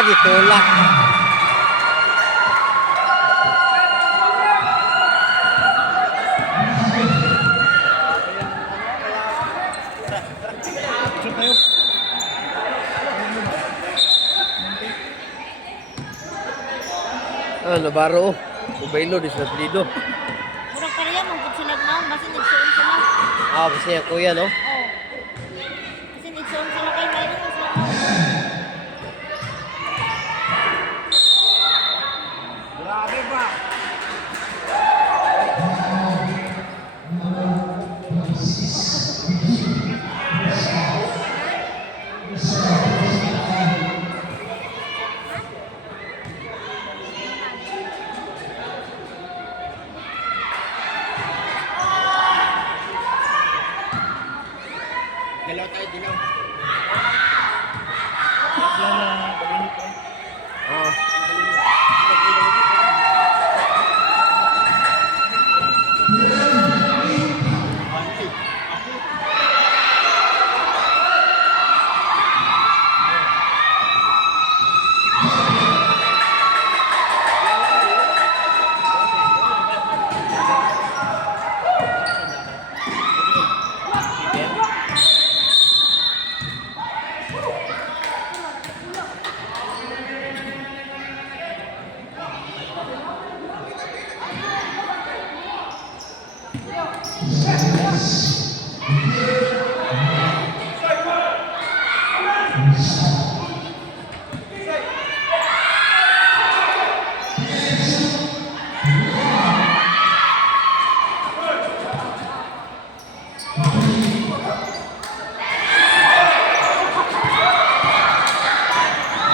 Gitulak. Nabaro. Ubaylo, di sila pilido. Murag pa rin mong sila na, basta nagsuon sila. Basta yung kuya, no? Oo. Kasi nagsuon sila kay Mayroon sila na. Grabe ba? Dalaw tayo, dalaw.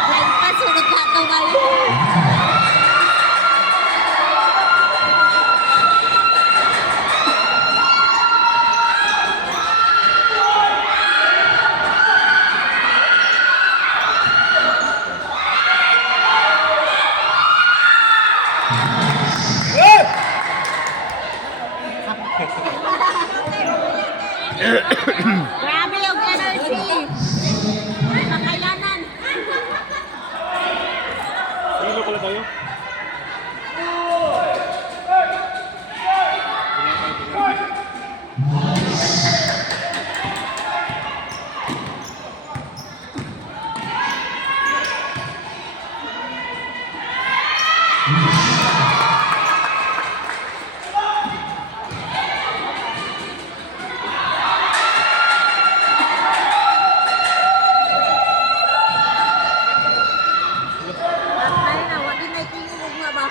Lagpas, sunod pa ito kayo. Grabe yung energy. Makailanan. Sino pala tayo? Ay na, wag din may tingin nga ba?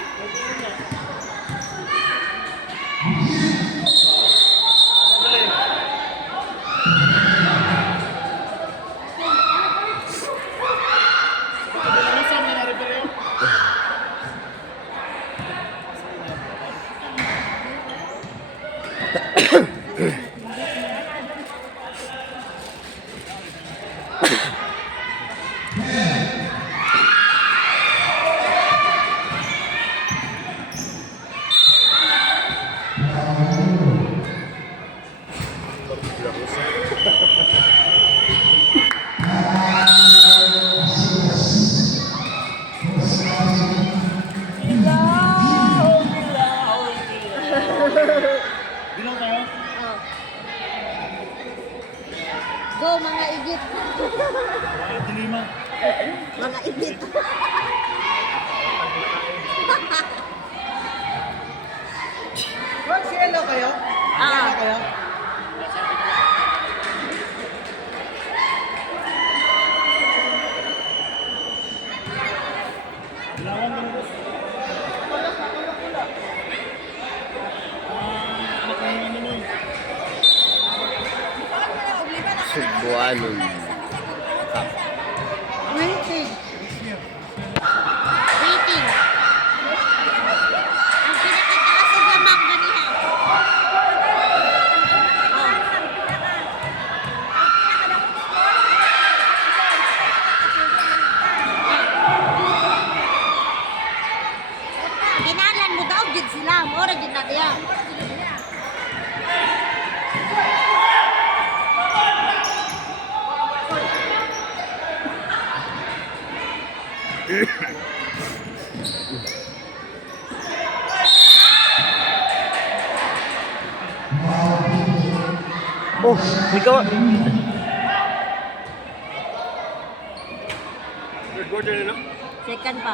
Bilang tayo? Oh. Go mga igit. Ay, dilima. Mga igit. Mag-hello kayo? Mag-hello kayo? Bilangan mo boss. Anak na yung ano nun. Subuanon. Waiting. Waiting. Ang pinakataas ng lamang ganihan. Ginalan mo daw, gid sila. Mora gid na diya. Oh, ikaw. Second pa.